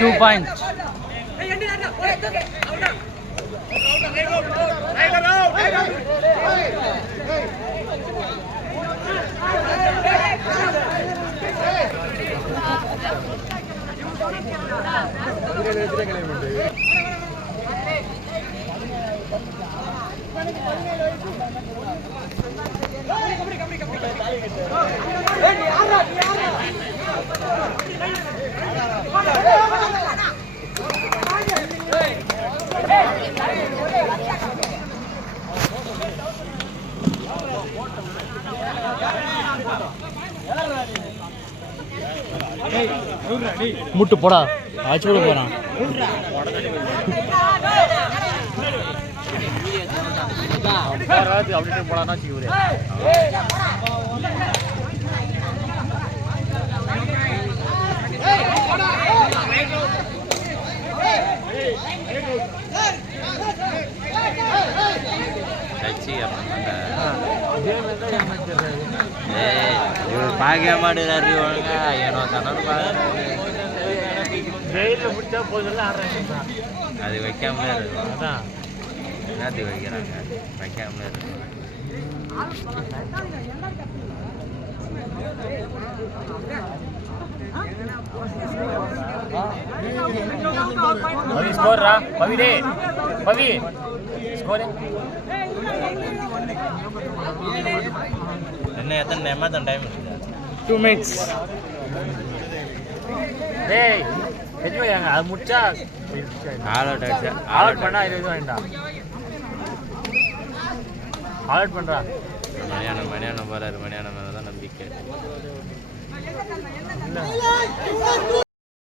2 points. முட்டு போடா ஆச்சு கூட போறான். அப்படியே போடான்னா பாக்க மாட்டேறாரு ஒழுங்கா ஏனோ தன்னோட ஜெயிலில் முடிச்சா போதில் ஆடுறாங்க. அது வைக்காமலே இருக்கும். அதான் என்னத்துக்கு வைக்கிறாங்க, வைக்காமலே இருக்கும். பவி ஸ்கோர்ரா பவி டே பவி ஸ்கோர் என்ன எத்தனை டைம் 2 minutes. டேய் எதுவாங்க அது முடிச்சா ஆல் அவுட் ஆயிடுச்சு. ஆல் அவுட் பண்ணா இது வேண்டாம். ஆல் அவுட் பண்றா மணியான போறாரு. மணியான மேல தான் நம்பிக்கை.